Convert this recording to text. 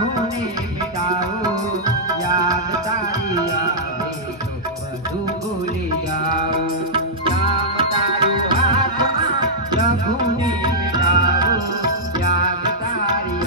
प्रभु ने मिटाओ, याद तारी आवे तो બધું ભૂલી જાઓ। નામ તારું હાથમાં પ્રભુને મિટાવો, યાદ તારી